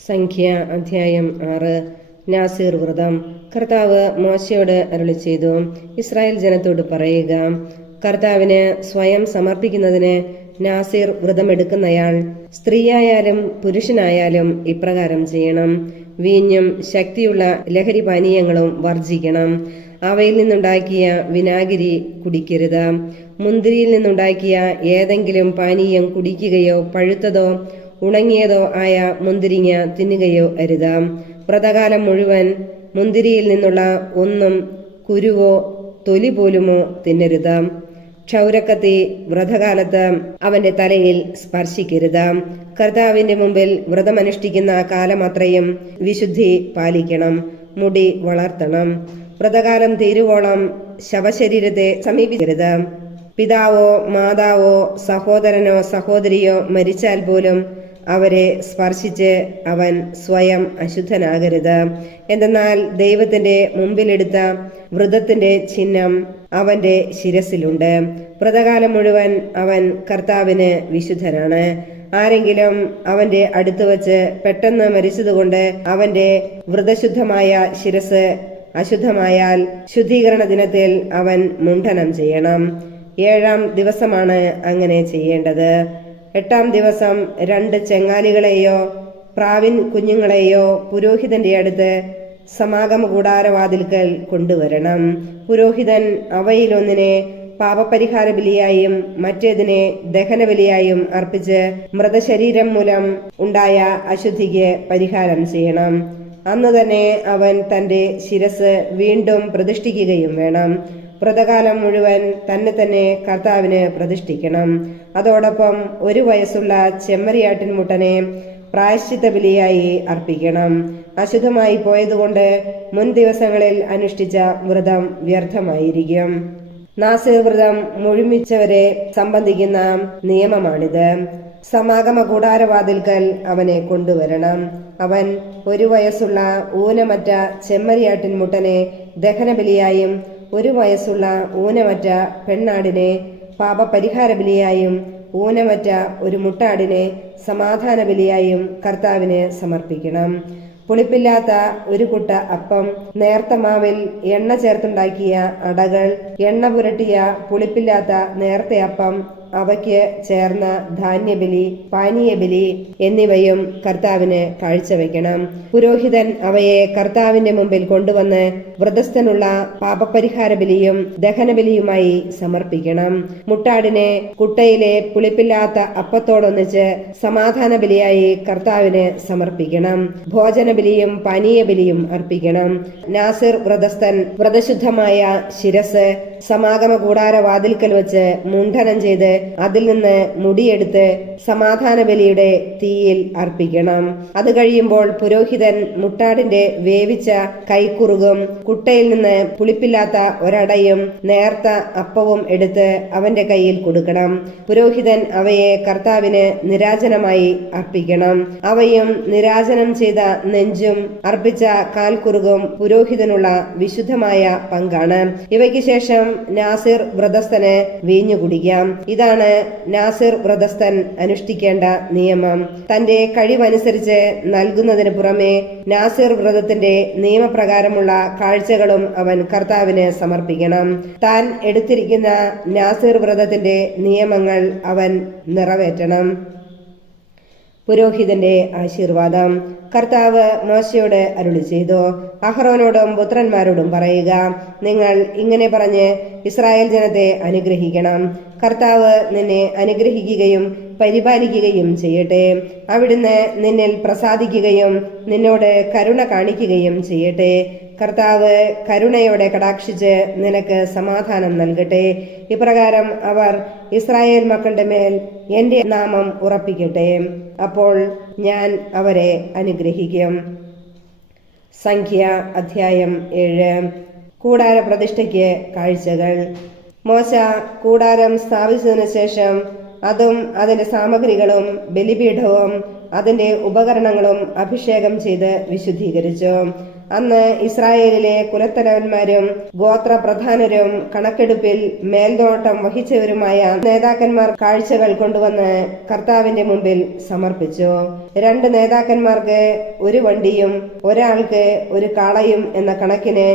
സംഖ്യ അധ്യായം 6. നാസീർ വ്രതം. കർത്താവ് മോശയോട് അരുളിച്ചെയ്തു, ഇസ്രായേൽ ജനത്തോട് പറയുക, കർത്താവിന് സ്വയം സമർപ്പിക്കുന്നതിന് നാസീർ വ്രതമെടുക്കുന്നയാൾ സ്ത്രീയായാലും പുരുഷനായാലും ഇപ്രകാരം ചെയ്യണം. വീഞ്ഞും ശക്തിയുള്ള ലഹരി പാനീയങ്ങളും വർജിക്കണം. അവയിൽ നിന്നുണ്ടാക്കിയ വിനാഗിരി കുടിക്കരുത്. മുന്തിരിയിൽ നിന്നുണ്ടാക്കിയ ഏതെങ്കിലും പാനീയം കുടിക്കുകയോ പഴുത്തതോ ഉണങ്ങിയതോ ആയ മുന്തിരിങ്ങ തിന്നുകയോ അരുത്. വ്രതകാലം മുഴുവൻ മുന്തിരിയിൽ നിന്നുള്ള ഒന്നും കുരുവോ തൊലി പോലുമോ തിന്നരുത്. ക്ഷൗരക്കത്തി വ്രതകാലത്ത് അവന്റെ തലയിൽ സ്പർശിക്കരുത്. കർത്താവിന്റെ മുമ്പിൽ വ്രതമനുഷ്ഠിക്കുന്ന കാലമത്രയും വിശുദ്ധി പാലിക്കണം. മുടി വളർത്തണം. വ്രതകാലം തീരുവോളം ശവശരീരത്തെ സമീപിക്കരുത്. പിതാവോ മാതാവോ സഹോദരനോ സഹോദരിയോ മരിച്ചാൽ പോലും അവരെ സ്പർശിച്ച് അവൻ സ്വയം അശുദ്ധനാകരുത്. എന്തെന്നാൽ ദൈവത്തിന്റെ മുമ്പിലെടുത്ത വ്രതത്തിന്റെ ചിഹ്നം അവന്റെ ശിരസിലുണ്ട്. വ്രതകാലം മുഴുവൻ അവൻ കർത്താവിന് വിശുദ്ധനാണ്. ആരെങ്കിലും അവന്റെ അടുത്ത് വച്ച് പെട്ടെന്ന് മരിച്ചതുകൊണ്ട് അവന്റെ വ്രതശുദ്ധമായ ശിരസ് അശുദ്ധമായാൽ ശുദ്ധീകരണ ദിനത്തിൽ അവൻ മുണ്ഡനം ചെയ്യണം. 7-ാം ദിവസമാണ് അങ്ങനെ ചെയ്യേണ്ടത്. 8-ാം ദിവസം 2 ചെങ്ങാലികളെയോ പ്രാവിൻ കുഞ്ഞുങ്ങളെയോ പുരോഹിതന്റെ അടുത്ത് സമാഗമ കൂടാരവാതിൽക്കൽ കൊണ്ടുവരണം. പുരോഹിതൻ അവയിലൊന്നിനെ പാപപരിഹാര ബലിയായും മറ്റേതിനെ ദഹനബലിയായും അർപ്പിച്ച് മൃതശരീരം മൂലം ഉണ്ടായ അശുദ്ധിക്ക് പരിഹാരം ചെയ്യണം. അന്ന് തന്നെ അവൻ തന്റെ ശിരസ് വീണ്ടും പ്രതിഷ്ഠിക്കുകയും വേണം. വ്രതകാലം മുഴുവൻ തന്നെ കർത്താവിന് പ്രതിഷ്ഠിക്കണം. അതോടൊപ്പം 1 വയസ്സുള്ള ചെമ്മരിയാട്ടിൻമുട്ടനെ പ്രായശ്ചിത്ത ബലിയായി അർപ്പിക്കണം. അശുദ്ധമായി പോയതുകൊണ്ട് മുൻ ദിവസങ്ങളിൽ അനുഷ്ഠിച്ച വ്രതം വ്യർത്ഥമായിരിക്കും. നാസീർ വ്രതം മുഴുമിച്ചവരെ സംബന്ധിക്കുന്ന നിയമമാണിത്. സമാഗമ കൂടാരവാതിൽക്കൽ അവനെ കൊണ്ടുവരണം. അവൻ 1 വയസ്സുള്ള ഊനമറ്റ ചെമ്മരിയാട്ടിൻമുട്ടനെ ദഹനബലിയായും 1 വയസ്സുള്ള ഊനമറ്റ പെണ്ണാടിനെ പാപപരിഹാര ബലിയായും ഊനമറ്റ ഒരു മുട്ടാടിനെ സമാധാന ബലിയായും കർത്താവിന് സമർപ്പിക്കണം. പുളിപ്പില്ലാത്ത 1 കുട്ട അപ്പം, നേർത്ത മാവിൽ എണ്ണ ചേർത്തുണ്ടാക്കിയ അടകൾ, എണ്ണ പുരട്ടിയ പുളിപ്പില്ലാത്ത നേർത്ത അപ്പം, അവയ്ക്ക് ചേർന്ന ധാന്യബലി, പാനീയബലി എന്നിവയും കർത്താവിന് കാഴ്ചവെക്കണം. പുരോഹിതൻ അവയെ കർത്താവിന്റെ മുമ്പിൽ കൊണ്ടുവന്ന് വ്രതസ്ഥനുള്ള പാപപരിഹാര ബലിയും ദഹനബലിയുമായി സമർപ്പിക്കണം. മുട്ടാടിനെ കുട്ടയിലെ പുളിപ്പില്ലാത്ത അപ്പത്തോടൊന്നിച്ച് സമാധാന ബലിയായി കർത്താവിന് സമർപ്പിക്കണം. ഭോജനബലിയും പാനീയബലിയും അർപ്പിക്കണം. നാസീർ വ്രതസ്ഥൻ വ്രതശുദ്ധമായ ശിരസ് സമാഗമ കൂടാര വാതിൽക്കൽ വെച്ച് മുണ്ഡനം ചെയ്ത് അതിൽ നിന്ന് മുടിയെടുത്ത് സമാധാന ബലിയുടെ തീയിൽ അർപ്പിക്കണം. അത് കഴിയുമ്പോൾ പുരോഹിതൻ മുട്ടാടിന്റെ വേവിച്ച കൈക്കുറുകും കുട്ടയിൽ നിന്ന് പുളിപ്പില്ലാത്ത ഒരടയും നേർത്ത അപ്പവും എടുത്ത് അവന്റെ കയ്യിൽ കൊടുക്കണം. പുരോഹിതൻ അവയെ കർത്താവിന് നിരാജനമായി അർപ്പിക്കണം. അവയും നിരാജനം ചെയ്ത നെഞ്ചും അർപ്പിച്ച കാൽക്കുറുകും പുരോഹിതനുള്ള വിശുദ്ധമായ പങ്കാണ്. ഇവയ്ക്ക് ശേഷം നാസീർ വ്രതസ്ഥന് വീഞ്ഞു കുടിക്കാം. ഇതാണ് നാസീർ വ്രതസ്ഥൻ അനുഷ്ഠിക്കേണ്ട നിയമം. തന്റെ കഴിവനുസരിച്ച് നൽകുന്നതിന് പുറമെ നാസീർ വ്രതത്തിന്റെ നിയമപ്രകാരമുള്ള കാഴ്ചകളും അവൻ കർത്താവിന് സമർപ്പിക്കണം. താൻ എടുത്തിരിക്കുന്ന നാസീർ വ്രതത്തിന്റെ നിയമങ്ങൾ അവൻ നിറവേറ്റണം. പുരോഹിതന്റെ ആശീർവാദം. കർത്താവ് മോശയോട് അരുളിച്ചെയ്തു, അഹ്റോനോടും പുത്രന്മാരോടും പറയുക, നിങ്ങൾ ഇങ്ങനെ പറഞ്ഞ് ഇസ്രായേൽ ജനത്തെ അനുഗ്രഹിക്കണം. കർത്താവ് നിന്നെ അനുഗ്രഹിക്കുകയും പരിപാലിക്കുകയും ചെയ്യട്ടെ. അവിടുന്ന് നിന്നിൽ പ്രസാദിക്കുകയും നിന്നോട് കരുണ കാണിക്കുകയും ചെയ്യട്ടെ. കർത്താവ് കരുണയോടെ കടാക്ഷിച്ച് നിനക്ക് സമാധാനം നൽകട്ടെ. ഇപ്രകാരം അവർ ഇസ്രായേൽ മക്കളുടെ മേൽ എന്റെ നാമം ഉറപ്പിക്കട്ടെ. അപ്പോൾ ഞാൻ അവരെ അനുഗ്രഹിക്കും. സംഖ്യ അധ്യായം 7. കൂടാര പ്രതിഷ്ഠയ്ക്ക് കാഴ്ചകൾ. മോശ കൂടാരം സ്ഥാപിച്ചതിനു ശേഷം അതും അതിന്റെ സാമഗ്രികളും ബലിപീഠവും അതിന്റെ ഉപകരണങ്ങളും അഭിഷേകം ചെയ്ത് വിശുദ്ധീകരിച്ചു. അന്ന് ഇസ്രായേലിലെ കുലത്തലവന്മാരും ഗോത്രപ്രധാനരും കണക്കെടുപ്പിൽ മേൽനോട്ടം വഹിച്ചവരുമായ നേതാക്കന്മാർ കാഴ്ചകൾ കൊണ്ടുവന്ന് കർത്താവിന്റെ മുമ്പിൽ സമർപ്പിച്ചു. 2 നേതാക്കന്മാർക്ക് 1 വണ്ടിയും ഒരാൾക്ക് 1 കാളയും എന്ന കണക്കിന്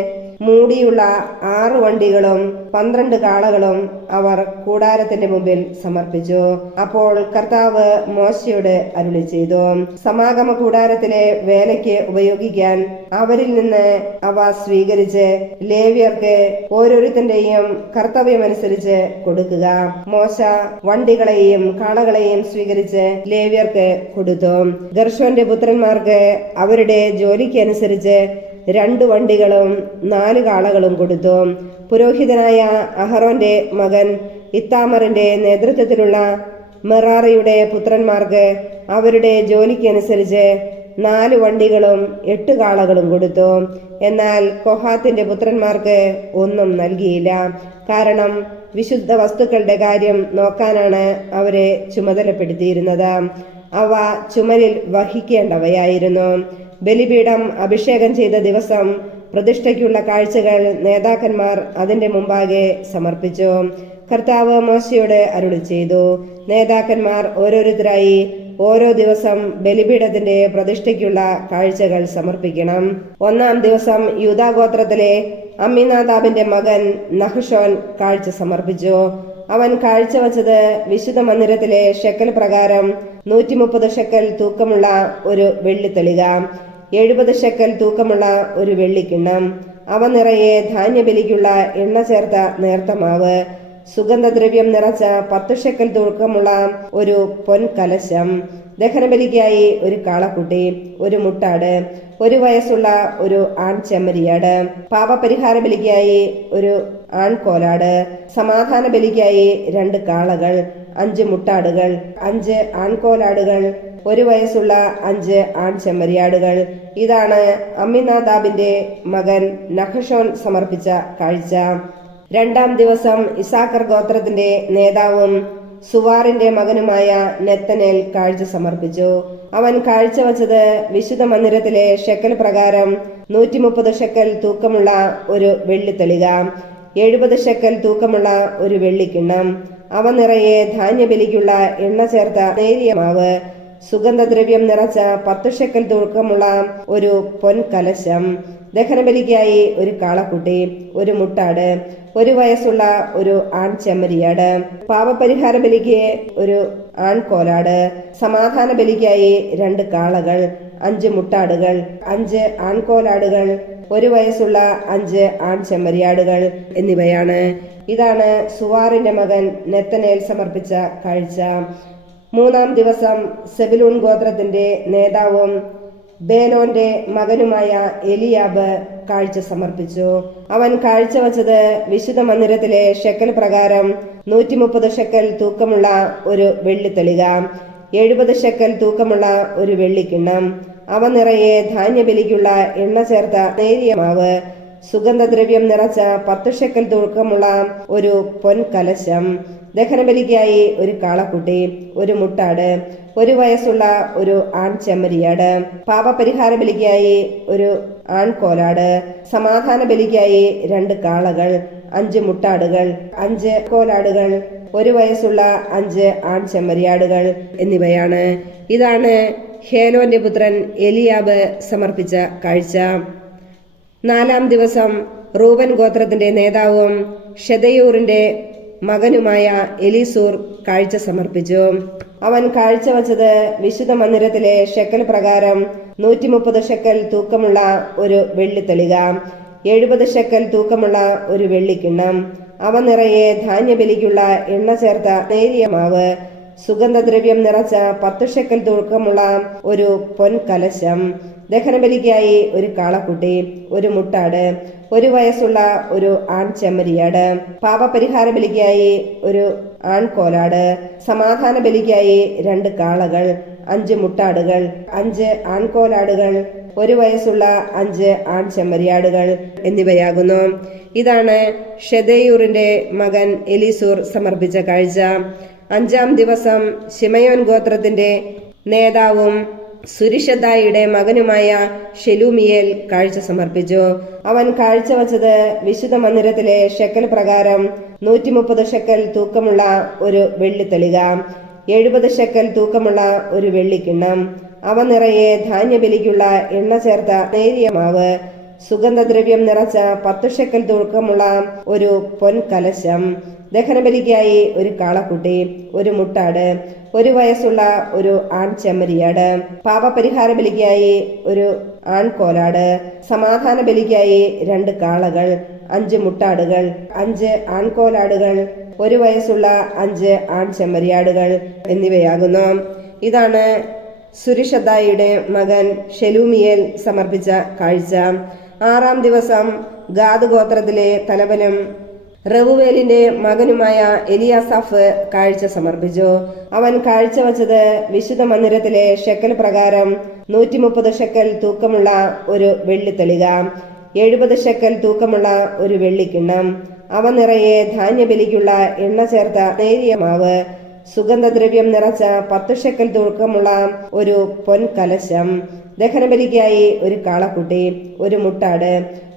മൂടിയുള്ള 6 വണ്ടികളും 12 കാളകളും അവർ കൂടാരത്തിന്റെ മുമ്പിൽ സമർപ്പിച്ചു. അപ്പോൾ കർത്താവ് മോശയോട് അരുളി ചെയ്തു, സമാഗമ കൂടാരത്തിലെ വേലയ്ക്ക് ഉപയോഗിക്കാൻ അവരിൽ നിന്ന് അവ സ്വീകരിച്ച് ലേവ്യർക്ക് ഓരോരുത്തന്റെയും കർത്തവ്യമനുസരിച്ച് കൊടുക്കുക. മോശ വണ്ടികളെയും കാളകളെയും സ്വീകരിച്ച് ലേവ്യർക്ക് കൊടുത്തു. ഗർശോന്റെ പുത്രന്മാർക്ക് അവരുടെ ജോലിക്ക് അനുസരിച്ച് 2 വണ്ടികളും 4 കാളകളും കൊടുത്തു. പുരോഹിതനായ അഹറോന്റെ മകൻ ഇത്താമറിന്റെ നേതൃത്വത്തിലുള്ള മെറാറിയുടെ പുത്രന്മാർക്ക് അവരുടെ ജോലിക്കനുസരിച്ച് 4 വണ്ടികളും 8 കാളകളും കൊടുത്തു. എന്നാൽ കൊഹാത്തിന്റെ പുത്രന്മാർക്ക് ഒന്നും നൽകിയില്ല. കാരണം വിശുദ്ധ വസ്തുക്കളുടെ കാര്യം നോക്കാനാണ് അവരെ ചുമതലപ്പെടുത്തിയിരുന്നത്. അവ ചുമലിൽ വഹിക്കേണ്ടവയായിരുന്നു. ബലിപീഠം അഭിഷേകം ചെയ്ത ദിവസം പ്രതിഷ്ഠയ്ക്കുള്ള കാഴ്ചകൾ നേതാക്കന്മാർ അതിന്റെ മുമ്പാകെ സമർപ്പിച്ചു. കർത്താവ് മോശയോട് അരുളി ചെയ്തു, നേതാക്കന്മാർ ഓരോരുത്തരായി ഓരോ ദിവസം ബലിപീഠത്തിന്റെ പ്രതിഷ്ഠയ്ക്കുള്ള കാഴ്ചകൾ സമർപ്പിക്കണം. 1-ാം ദിവസം യൂദാഗോത്രത്തിലെ അമ്മിനാദാബിന്റെ മകൻ നഹ്ശോൻ കാഴ്ച സമർപ്പിച്ചു. അവൻ കാഴ്ചവെച്ചത് വിശുദ്ധ മന്ദിരത്തിലെ ഷെക്കൽ പ്രകാരം 130 ഷെക്കൽ തൂക്കമുള്ള ഒരു വെള്ളിത്തളിക, 70 ഷെക്കൽ തൂക്കമുള്ള ഒരു വെള്ളിക്കിണ്ണം, അവ നിറയെ ധാന്യബലിക്കുള്ള എണ്ണ ചേർത്ത നേർത്ത മാവ്, സുഗന്ധദ്രവ്യം നിറച്ച 10 ഷെക്കൽ തൂക്കമുള്ള ഒരു പൊൻകലശം, ദഹനബലിക്കായി ഒരു കാളക്കുട്ടി, ഒരു മുട്ടാട്, 1 വയസ്സുള്ള ഒരു ആൺചെമ്മരിയാട്, പാപപരിഹാര ബലിക്കായി ഒരു ആൺകോലാട്, സമാധാന ബലിക്കായി 2 കാളകൾ, 5 മുട്ടാടുകൾ, 5 ആൺകോലാടുകൾ, 1 വയസ്സുള്ള 5 ആൺചെമ്മരിയാടുകൾ. ഇതാണ് അമ്മിനാദാബിന്റെ മകൻ നഹ്ശോൻ സമർപ്പിച്ച കാഴ്ച. 2-ാം ദിവസം ഇസാക്കർ ഗോത്രത്തിന്റെ നേതാവും സുവാറിന്റെ മകനുമായ നെത്തനേൽ കാഴ്ച സമർപ്പിച്ചു. അവൻ കാഴ്ചവെച്ചത് വിശുദ്ധ മന്ദിരത്തിലെ ഷെക്കൽ പ്രകാരം 130 ഷെക്കൽ തൂക്കമുള്ള ഒരു വെള്ളിത്തളിക, 70 ഷെക്കൽ തൂക്കമുള്ള ഒരു വെള്ളിക്കിണ്ണം, അവ നിറയെ ധാന്യബലിക്കുള്ള എണ്ണ ചേർത്ത നേരിയ മാവ്, സുഗന്ധദ്രവ്യം നിറച്ച 10 ഷെക്കൽ തൂക്കമുള്ള ഒരു പൊൻകലശം, ദഹനബലിക്കായി ഒരു കാളക്കുട്ടി, ഒരു മുട്ടാട്, 1 വയസ്സുള്ള ഒരു ആൺചെമ്മരിയാട്, പാപപരിഹാര ബലിക്ക് ഒരു ആൺകോലാട്, സമാധാന ബലിക്കായി 2 കാളകൾ, 5 മുട്ടാടുകൾ, 5 ആൺകോലാടുകൾ, 1 വയസ്സുള്ള 5 ആൺചെമ്മരിയാടുകൾ എന്നിവയാണ്. ഇതാണ് സുവാറിന്റെ മകൻ നെത്തനേൽ സമർപ്പിച്ച കാഴ്ച. 3-ാം ദിവസം സെബുലൂൺ ഗോത്രത്തിന്റെ നേതാവും ബേലോന്റെ മകനുമായ എലിയാബ് കാഴ്ച സമർപ്പിച്ചു. അവൻ കാഴ്ചവെച്ചത് വിശുദ്ധ മന്ദിരത്തിലെ ഷെക്കൽ പ്രകാരം 130 ഷെക്കൽ തൂക്കമുള്ള ഒരു വെള്ളിത്തളിക, 70 ഷെക്കൽ തൂക്കമുള്ള ഒരു വെള്ളിക്കിണ്ണം, അവ നിറയെ ധാന്യബലിക്കുള്ള എണ്ണ ചേർത്ത നേരിയ മാവ്, സുഗന്ധദ്രവ്യം നിറച്ച 10 ഷെക്കൽ തൂക്കമുള്ള ഒരു പൊൻകലശം, ദഹനബലിക്കായി ഒരു കാളക്കുട്ടി, ഒരു മുട്ടാട്, 1 വയസ്സുള്ള ഒരു ആൺചെമ്മരിയാട്, പാപപരിഹാര ബലിക്കായി ഒരു ആൺകോലാട്, സമാധാന ബലിക്കായി 2 കാളകൾ, 5 മുട്ടാടുകൾ, 5 കോലാടുകൾ, 1 വയസ്സുള്ള 5 ആൺചെമ്മരിയാടുകൾ എന്നിവയാണ്. ഇതാണ് ഹേലോന്റെ പുത്രൻ എലിയാബ് സമർപ്പിച്ച കാഴ്ച. 4-ാം ദിവസം റൂബൻ ഗോത്രത്തിന്റെ നേതാവും ഷെദയൂറിന്റെ മകനുമായ എലീസൂർ കാഴ്ച സമർപ്പിച്ചു. അവൻ കാഴ്ചവെച്ചത് വിശുദ്ധ മന്ദിരത്തിലെ ഷെക്കൽ പ്രകാരം 130 ഷെക്കൽ തൂക്കമുള്ള ഒരു വെള്ളിത്തളിക, 70 ഷെക്കൽ തൂക്കമുള്ള ഒരു വെള്ളിക്കിണ്ണം, അവ നിറയെ ധാന്യബലിക്കുള്ള എണ്ണ ചേർത്ത നേരിയ മാവ്, സുഗന്ധദ്രവ്യം നിറച്ച 10 ഷെക്കൽ തൂക്കമുള്ള ഒരു പൊൻകലശം, ദഹനബലിക്കായി ഒരു കാളക്കുട്ടി, ഒരു മുട്ടാട്, 1 വയസ്സുള്ള ഒരു ആൺചെമ്മരിയാട്, പാപപരിഹാര ബലിക്കായി ഒരു ആൺകോലാട്, സമാധാന ബലിക്കായി 2 കാളകൾ, 5 മുട്ടാടുകൾ, 5 ആൺകോലാടുകൾ, 1 വയസ്സുള്ള 5 ആൺചെമ്മരിയാടുകൾ എന്നിവയാകുന്നു. ഇതാണ് ഷെദയൂറിന്റെ മകൻ എലീസൂർ സമർപ്പിച്ച കാഴ്ച. 5-ാം ദിവസം ശിമയോൻ ഗോത്രത്തിന്റെ നേതാവും സുരിഷദ്ദായിയുടെ മകനുമായ ഷെലൂമിയേൽ കാഴ്ച സമർപ്പിച്ചു. അവൻ കാഴ്ചവച്ചത് വിശുദ്ധ മന്ദിരത്തിലെ ഷെക്കൽ പ്രകാരം 130 ഷെക്കൽ തൂക്കമുള്ള ഒരു വെള്ളിത്തളിക, 70 ഷെക്കൽ തൂക്കമുള്ള ഒരു വെള്ളിക്കിണ്ണം, അവ നിറയെ ധാന്യബലിക്കുള്ള എണ്ണ ചേർത്ത നേരിയ മാവ്, സുഗന്ധദ്രവ്യം നിറച്ച 10 ഷെക്കൽ തൂക്കമുള്ള ഒരു പൊൻകലശം, ദഹനബലിക്കായി ഒരു കാളക്കുട്ടി, ഒരു മുട്ടാട്, 1 വയസ്സുള്ള ഒരു ആൺചെമ്മരിയാട്, പാപപരിഹാര ബലിക്കായി ഒരു ആൺകോലാട്, സമാധാന ബലിക്കായി 2 കാളകൾ, 5 മുട്ടാടുകൾ, 5 ആൺകോലാടുകൾ, 1 വയസ്സുള്ള 5 ആൺചെമ്മരിയാടുകൾ എന്നിവയാകുന്നു. ഇതാണ് സുരിഷദ്ദായിയുടെ മകൻ ഷെലൂമിയേൽ സമർപ്പിച്ച കാഴ്ച. 6-ാം ദിവസം ഗാദ് ഗോത്രത്തിലെ തലവനും റെവുവേലിന്റെ മകനുമായ എലിയാസാഫ് കാഴ്ച സമർപ്പിച്ചു. അവൻ കാഴ്ചവച്ചത് വിശുദ്ധ മന്ദിരത്തിലെ ഷെക്കൽ പ്രകാരം 130 ഷെക്കൽ തൂക്കമുള്ള ഒരു വെള്ളിത്തളിക, 70 ഷെക്കൽ തൂക്കമുള്ള ഒരു വെള്ളിക്കിണ്ണം, അവ നിറയെ ധാന്യബലിക്കുള്ള എണ്ണ ചേർത്ത നേരിയ മാവ്, സുഗന്ധദ്രവ്യം നിറച്ച 10 ഷെക്കൽ തൂക്കമുള്ള ഒരു പൊൻകലശം, ദഹനബലിക്കായി ഒരു കാളക്കുട്ടി, ഒരു മുട്ടാട്,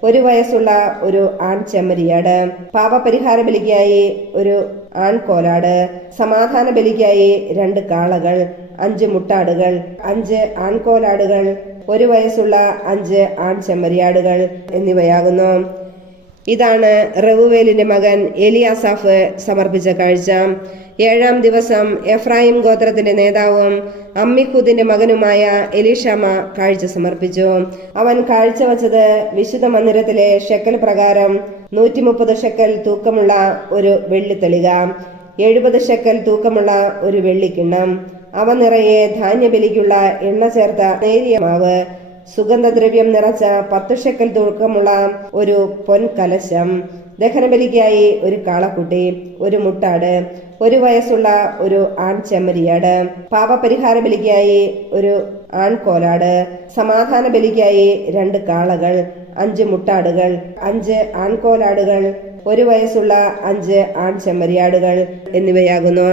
1 വയസ്സുള്ള ഒരു ആൺചെമ്മരിയാട്, പാപപരിഹാര ബലിക്കായി ഒരു ആൺകോലാട്, സമാധാന ബലിക്കായി 2 കാളകൾ, 5 മുട്ടാടുകൾ, 5 ആൺകോലാടുകൾ, 1 വയസ്സുള്ള 5 ആൺചെമ്മരിയാടുകൾ എന്നിവയാകുന്നു. ഇതാണ് റെവുവേലിന്റെ മകൻ എലിയാസാഫ് സമർപ്പിച്ച കാഴ്ച. 7-ാം ദിവസം എഫ്രായിം ഗോത്രത്തിന്റെ നേതാവും അമ്മിഹൂദിന്റെ മകനുമായ എലീഷാമ കാഴ്ച സമർപ്പിച്ചു. അവൻ കാഴ്ചവച്ചത് വിശുദ്ധ മന്ദിരത്തിലെ ഷെക്കൽ പ്രകാരം 130 ഷെക്കൽ തൂക്കമുള്ള ഒരു വെള്ളിത്തളിക, 70 ഷെക്കൽ തൂക്കമുള്ള ഒരു വെള്ളിക്കിണ്ണം, അവ നിറയെ ധാന്യബലിക്കുള്ള എണ്ണ ചേർത്ത നേരിയ മാവ്, സുഗന്ധദ്രവ്യം നിറച്ച 10 ഷെക്കൽ തൂക്കമുള്ള ഒരു പൊൻകലശം, ദഹനബലിക്കായി ഒരു കാളക്കുട്ടി, ഒരു മുട്ടാട്, 1 വയസ്സുള്ള ഒരു ആൺചെമ്മരിയാട്, പാപപരിഹാര ബലിക്കായി ഒരു ആൺകോലാട്, സമാധാന ബലിക്കായി 2 കാളകൾ, 5 മുട്ടാടുകൾ, 5 ആൺകോലാടുകൾ, 1 വയസ്സുള്ള 5 ആൺചെമ്മരിയാടുകൾ എന്നിവയാകുന്നു.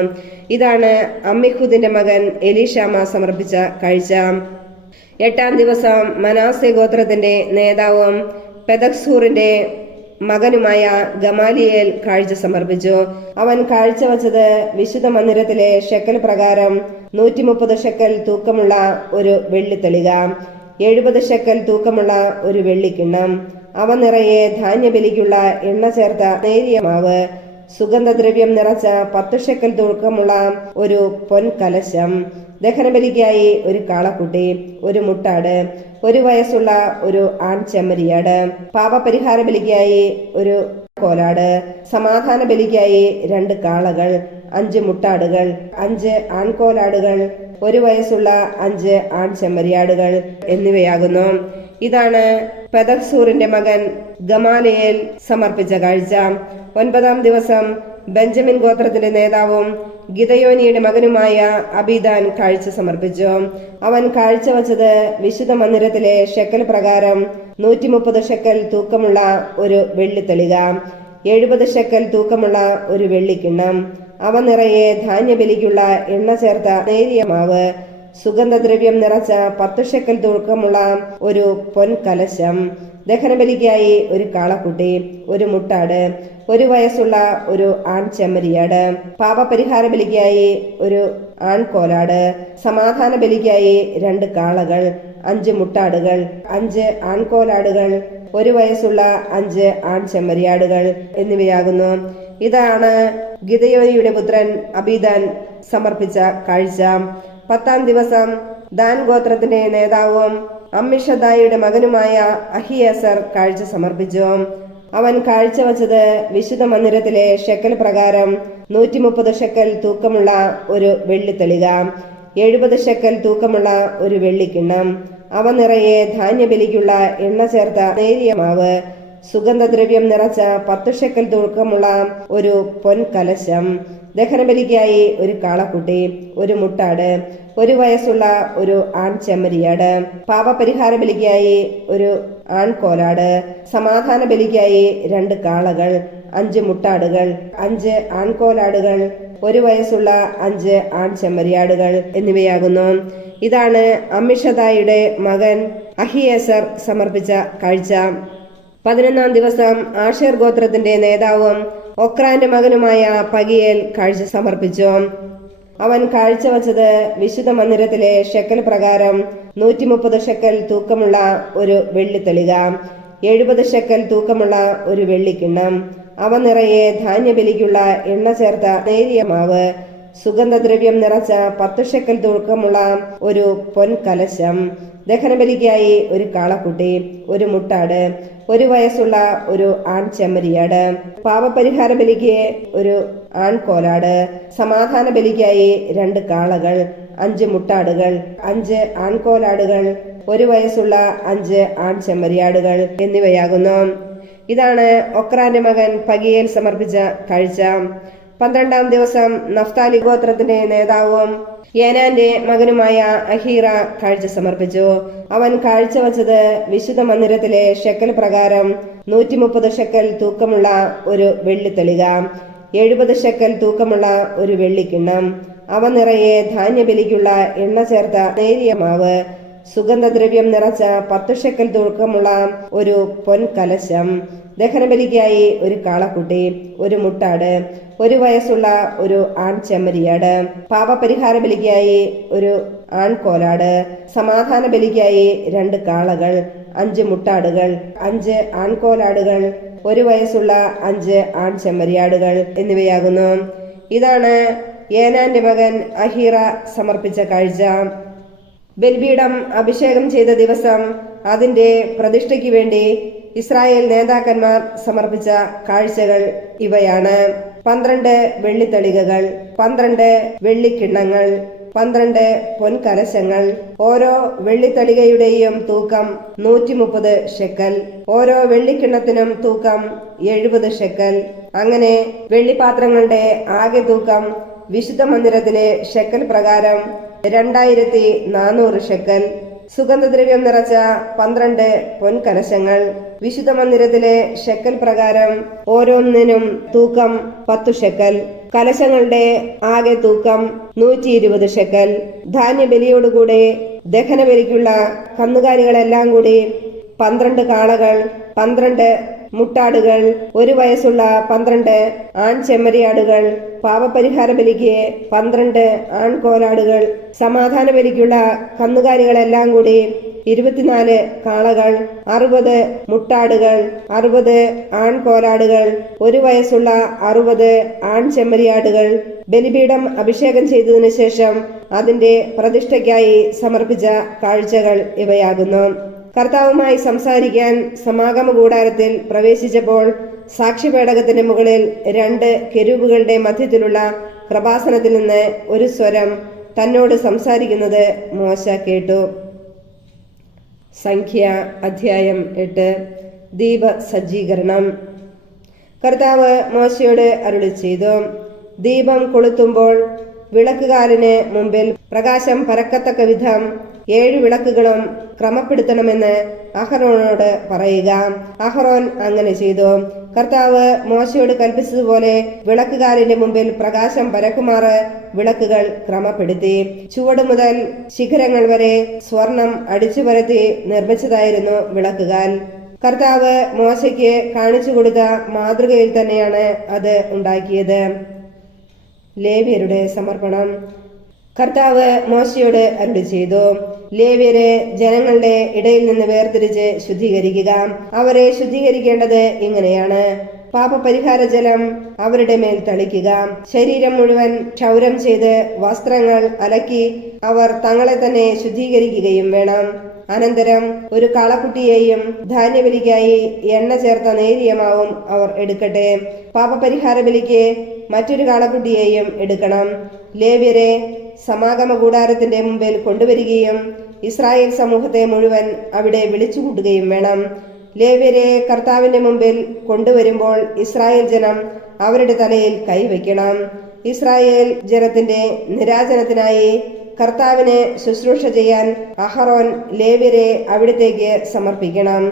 ഇതാണ് അമ്മിഹൂദിന്റെ മകൻ എലീഷാമ സമർപ്പിച്ച കാഴ്ച. 8-ാം ദിവസം മനാസെ ഗോത്രത്തിന്റെ നേതാവും പെദക്സൂറിന്റെ മകനുമായ ഗമാലിയേൽ കാഴ്ച സമർപ്പിച്ചു. അവൻ കാഴ്ചവച്ചത് വിശുദ്ധ മന്ദിരത്തിലെ ഷെക്കൽ പ്രകാരം 130 ഷെക്കൽ തൂക്കമുള്ള ഒരു വെള്ളിത്തളിക, 70 ഷെക്കൽ തൂക്കമുള്ള ഒരു വെള്ളിക്കിണ്ണം, അവ നിറയെ ധാന്യബലിക്കുള്ള എണ്ണ ചേർത്ത നേരിയ മാവ്, സുഗന്ധദ്രവ്യം നിറച്ച 10 ഷെക്കൽ തൂക്കമുള്ള ഒരു പൊൻകലശം, ദഹനബലിക്കായി ഒരു കാളക്കുട്ടി, ഒരു മുട്ടാട്, 1 വയസ്സുള്ള ഒരു ആൺചെമ്മരിയാട്, പാപപരിഹാര ബലിക്കായി ഒരു കോലാട്, സമാധാന ബലിക്കായി 2 കാളകൾ, 5 മുട്ടാടുകൾ, 5 ആൺകോലാടുകൾ, 1 വയസ്സുള്ള 5 ആൺചെമ്മരിയാടുകൾ എന്നിവയാകുന്നു. ഇതാണ് പെദക്സൂറിന്റെ മകൻ ഗമാലിയേൽ സമർപ്പിച്ച കാഴ്ച. 9-ാം ദിവസം ബെഞ്ചമിൻ ഗോത്രത്തിന്റെ നേതാവും ഗിദയോനിയുടെ മകനുമായ അബീദാൻ കാഴ്ച സമർപ്പിച്ചു. അവൻ കാഴ്ചവച്ചത് വിശുദ്ധ മന്ദിരത്തിലെ ഷെക്കൽ പ്രകാരം 130 ഷെക്കൽ തൂക്കമുള്ള ഒരു വെള്ളിത്തളിക, 70 ഷെക്കൽ തൂക്കമുള്ള ഒരു വെള്ളിക്കിണ്ണം, അവ നിറയെ ധാന്യബലിക്കുള്ള എണ്ണ ചേർത്ത നേരിയ മാവ്, സുഗന്ധദ്രവ്യം നിറച്ച 10 ഷെക്കൽ തൂക്കമുള്ള ഒരു പൊൻകലശം, ദഹനബലിക്കായി ഒരു കാളക്കുട്ടി, ഒരു മുട്ടാട്, 1 വയസ്സുള്ള ഒരു ആൺചെമ്മരിയാട്, പാപപരിഹാര ബലിക്കായി ഒരു ആൺകോലാട്, സമാധാന ബലിക്കായി 2 കാളകൾ, 5 മുട്ടാടുകൾ, 5 ആൺകോലാടുകൾ, 1 വയസ്സുള്ള 5 ആൺചെമ്മരിയാടുകൾ എന്നിവയാകുന്നു. ഇതാണ് ഗിദയോനിയുടെ പുത്രൻ അബീദാൻ സമർപ്പിച്ച കാഴ്ച. 10-ാം ദിവസം ദാൻ ഗോത്രത്തിന്റെ നേതാവും അമ്മിഷദായിയുടെ മകനുമായ അഹിയേസർ കാഴ്ച സമർപ്പിച്ചു. അവൻ കാഴ്ചവച്ചത് വിശുദ്ധ മന്ദിരത്തിലെ ഷെക്കൽ പ്രകാരം 130 ഷെക്കൽ തൂക്കമുള്ള ഒരു വെള്ളിത്തളിക, 70 ഷെക്കൽ തൂക്കമുള്ള ഒരു വെള്ളിക്കിണ്ണം, അവ നിറയെ ധാന്യബലിക്കുള്ള എണ്ണ ചേർത്ത നേരിയ മാവ്, സുഗന്ധദ്രവ്യം നിറച്ച 10 ഷെക്കൽ തൂക്കമുള്ള ഒരു പൊൻകലശം, ദഹനബലിക്കായി ഒരു കാളക്കുട്ടി, ഒരു മുട്ടാട്, 1 വയസ്സുള്ള ഒരു ആൺചെമ്മരിയാട്, പാപപരിഹാര ബലിക്കായി ഒരു ആൺകോലാട്, സമാധാന ബലിക്കായി 2 കാളകൾ, 5 മുട്ടാടുകൾ, 5 ആൺകോലാടുകൾ, 1 വയസ്സുള്ള 5 ആൺചെമ്മരിയാടുകൾ എന്നിവയാകുന്നു. ഇതാണ് അമ്മിഷദായിയുടെ മകൻ അഹിയേസർ സമർപ്പിച്ച കാഴ്ച. 11-ാം ദിവസം ആഷേർ ഗോത്രത്തിന്റെ നേതാവും ഒക്രാന്റെ മകനുമായ പഗിയേൽ കാഴ്ച സമർപ്പിച്ചു. അവൻ കാഴ്ചവച്ചത് വിശുദ്ധ മന്ദിരത്തിലെ ഷെക്കൽ പ്രകാരം 130 ഷെക്കൽ തൂക്കമുള്ള ഒരു വെള്ളിത്തളിക, 70 ഷെക്കൽ തൂക്കമുള്ള ഒരു വെള്ളിക്കിണ്ണം, അവ നിറയെ ധാന്യബലിക്കുള്ള എണ്ണ ചേർത്ത നേരിയ മാവ്, സുഗന്ധദ്രവ്യം നിറച്ച 10 ഷെക്കൽ തൂക്കമുള്ള ഒരു പൊൻകലശം, ദഹനബലിക്കായി ഒരു കാളക്കുട്ടി, ഒരു മുട്ടാട്, 1 വയസ്സുള്ള ഒരു ആൺചെമ്മരിയാട്, പാപപരിഹാര ബലിക്ക് ഒരു ആൺകോലാട്, സമാധാന ബലിക്കായി 2 കാളകൾ, 5 മുട്ടാടുകൾ, 5 ആൺകോലാടുകൾ, 1 വയസ്സുള്ള 5 ആൺചെമ്മരിയാടുകൾ എന്നിവയാകുന്നു. ഇതാണ് ഒക്രാന്റെ മകൻ പഗിയേൽ സമർപ്പിച്ച കാഴ്ച. 12-ാം ദിവസം നഫ്താലി ഗോത്രത്തിന്റെ നേതാവും ഏനാന്റെ മകനുമായ അഹീറ കാഴ്ച സമർപ്പിച്ചു. അവൻ കാഴ്ചവച്ചത് വിശുദ്ധ മന്ദിരത്തിലെ ഷെക്കൽ പ്രകാരം 130 ഷെക്കൽ തൂക്കമുള്ള ഒരു വെള്ളിത്തളിക, 70 ഷെക്കൽ തൂക്കമുള്ള ഒരു വെള്ളിക്കിണ്ണം, അവ നിറയെ ധാന്യബലിക്കുള്ള എണ്ണ ചേർത്ത നേരിയ മാവ്, സുഗന്ധദ്രവ്യം നിറച്ച 10 ഷെക്കൽ തൂക്കമുള്ള ഒരു പൊൻകലശം, ദഹനബലിക്കായി ഒരു കാളക്കുട്ടി, ഒരു മുട്ടാട്, 1 വയസ്സുള്ള ഒരു ആൺചെമ്മരിയാട്, പാപപരിഹാര ബലിക്കായി ഒരു ആൺകോലാട്, സമാധാന ബലിക്കായി 2 കാളകൾ, 5 മുട്ടാടുകൾ, 5 ആൺകോലാടുകൾ, 1 വയസ്സുള്ള 5 ആൺചെമ്മരിയാടുകൾ എന്നിവയാകുന്നു. ഇതാണ് ഏനാന്റെ മകൻ അഹീറ സമർപ്പിച്ച കാഴ്ച. ബലിപീഠം അഭിഷേകം ചെയ്ത ദിവസം അതിന്റെ പ്രതിഷ്ഠയ്ക്ക് വേണ്ടി ഇസ്രായേൽ നേതാക്കന്മാർ സമർപ്പിച്ച കാഴ്ചകൾ ഇവയാണ്: 12 വെള്ളിത്തളികകൾ, 12 വെള്ളിക്കിണ്ണങ്ങൾ, 12 പൊൻകലശങ്ങൾ, ഓരോ വെള്ളിത്തളികയുടെയും തൂക്കം 130 ഷെക്കൽ, ഓരോ വെള്ളിക്കിണ്ണത്തിനും തൂക്കം 70 ഷെക്കൽ. അങ്ങനെ വെള്ളിപ്പാത്രങ്ങളുടെ ആകെ തൂക്കം വിശുദ്ധ മന്ദിരത്തിലെ ഷെക്കൽ പ്രകാരം 2400 ഷെക്കൽ. സുഗന്ധദ്രവ്യം നിറച്ച 12 പൊൻകലശങ്ങൾ, വിശുദ്ധ മന്ദിരത്തിലെ ഷെക്കൽ പ്രകാരം ഓരോന്നിനും തൂക്കം 10 ഷെക്കൽ. കലശങ്ങളുടെ ആകെ തൂക്കം 120 ഷെക്കൽ. ധാന്യബലിയോടുകൂടെ ദഹനബലിക്കുള്ള കന്നുകാലികളെല്ലാം കൂടി 12 കാളകൾ, 12 മുട്ടാടുകൾ, 1 വയസ്സുള്ള 12 ആൺചെമ്മരിയാടുകൾ, പാപപരിഹാര ബലിക്ക് 12 ആൺകോലാടുകൾ, സമാധാന ബലിക്കുള്ള കന്നുകാലികളെല്ലാം കൂടി 24 കാളകൾ, 60 മുട്ടാടുകൾ, 60 ആൺകോലാടുകൾ, 1 വയസ്സുള്ള 60 ആൺചെമ്മരിയാടുകൾ, ബലിപീഠം അഭിഷേകം ചെയ്തതിനു ശേഷം അതിന്റെ പ്രതിഷ്ഠയ്ക്കായി സമർപ്പിച്ച കാഴ്ചകൾ ഇവയാകുന്നു. കർത്താവുമായി സംസാരിക്കാൻ സമാഗമ കൂടാരത്തിൽ പ്രവേശിച്ചപ്പോൾ സാക്ഷ്യപേടകത്തിന്റെ മുകളിൽ 2 കെരൂബുകളുടെ മധ്യത്തിലുള്ള കൃപാസനത്തിൽ നിന്ന് ഒരു സ്വരം തന്നോട് സംസാരിക്കുന്നത് മോശ കേട്ടു. സംഖ്യ അധ്യായം 8. ദീപ സജ്ജീകരണം. കർത്താവ് മോശയോട് അരുളി ചെയ്തു: ദീപം കൊളുത്തുമ്പോൾ വിളക്കുകാരന് മുമ്പിൽ പ്രകാശം പരക്കത്തക്ക വിധം 7 വിളക്കുകളും ക്രമപ്പെടുത്തണമെന്ന് അഹറോനോട് പറയുക. അഹറോൻ അങ്ങനെ ചെയ്തു. കർത്താവ് മോശയോട് കൽപ്പിച്ചതുപോലെ വിളക്കുകാരന്റെ മുമ്പിൽ പ്രകാശം പരക്കുമാറ് വിളക്കുകൾ ക്രമപ്പെടുത്തി. ചുവട് മുതൽ ശിഖരങ്ങൾ വരെ സ്വർണം അടിച്ചു പരത്തി നിർമ്മിച്ചതായിരുന്നു വിളക്കുകാൽ. കർത്താവ് മോശയ്ക്ക് കാണിച്ചു കൊടുത്ത മാതൃകയിൽ തന്നെയാണ് അത് ഉണ്ടാക്കിയത്. ലേവ്യരുടെ സമർപ്പണം. കർത്താവ് മോശയോട് അരുളി ചെയ്തു: ലേവ്യരെ ജനങ്ങളുടെ ഇടയിൽ നിന്ന് വേർതിരിച്ച് ശുദ്ധീകരിക്കുക. അവരെ ശുദ്ധീകരിക്കേണ്ടത് ഇങ്ങനെയാണ്: പാപപരിഹാര ജലം അവരുടെ മേൽ തളിക്കുക. ശരീരം മുഴുവൻ ക്ഷൗരം ചെയ്ത് വസ്ത്രങ്ങൾ അലക്കി അവർ തങ്ങളെ തന്നെ ശുദ്ധീകരിക്കുകയും വേണം. അനന്തരം ഒരു കാളക്കുട്ടിയെയും ധാന്യബലിക്കായി എണ്ണ ചേർത്ത നേരിയ മാവും അവർ എടുക്കട്ടെ. പാപപരിഹാര ബലിക്ക് മറ്റൊരു കാളക്കുട്ടിയെയും എടുക്കണം. ലേവ്യരെ സമാഗമ കൂടാരത്തിന്റെ മുമ്പിൽ കൊണ്ടുവരികയും ഇസ്രായേൽ സമൂഹത്തെ മുഴുവൻ അവിടെ വിളിച്ചുകൂട്ടുകയും വേണം. ലേവ്യരെ കർത്താവിന്റെ മുമ്പിൽ കൊണ്ടുവരുമ്പോൾ ഇസ്രായേൽ ജനം അവരുടെ തലയിൽ കൈവയ്ക്കണം. ഇസ്രായേൽ ജനത്തിന്റെ നിരാജനത്തിനായി കർത്താവിന് ശുശ്രൂഷ ചെയ്യാൻ അഹറോൻ ലേവ്യരെ അവിടത്തേക്ക് സമർപ്പിക്കണം.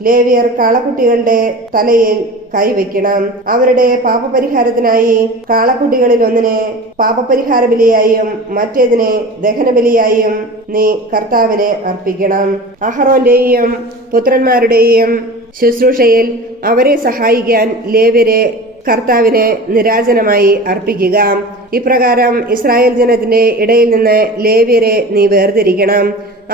ലേവ്യർ കാളക്കുട്ടികളുടെ തലയിൽ കൈവയ്ക്കണം. അവരുടെ പാപപരിഹാരത്തിനായി കാളക്കുട്ടികളിൽ ഒന്നിനെ പാപപരിഹാര ബലിയായും മറ്റേതിനെ ദഹനബലിയായും നീ കർത്താവിനെ അർപ്പിക്കണം. അഹറോന്റെയും പുത്രന്മാരുടെയും ശുശ്രൂഷയിൽ അവരെ സഹായിക്കാൻ ലേവ്യരെ കർത്താവിനെ നിരാജനമായി അർപ്പിക്കുക. ഇപ്രകാരം ഇസ്രായേൽ ജനത്തിന്റെ ഇടയിൽ നിന്ന് ലേവ്യരെ നീ വേർതിരിക്കണം.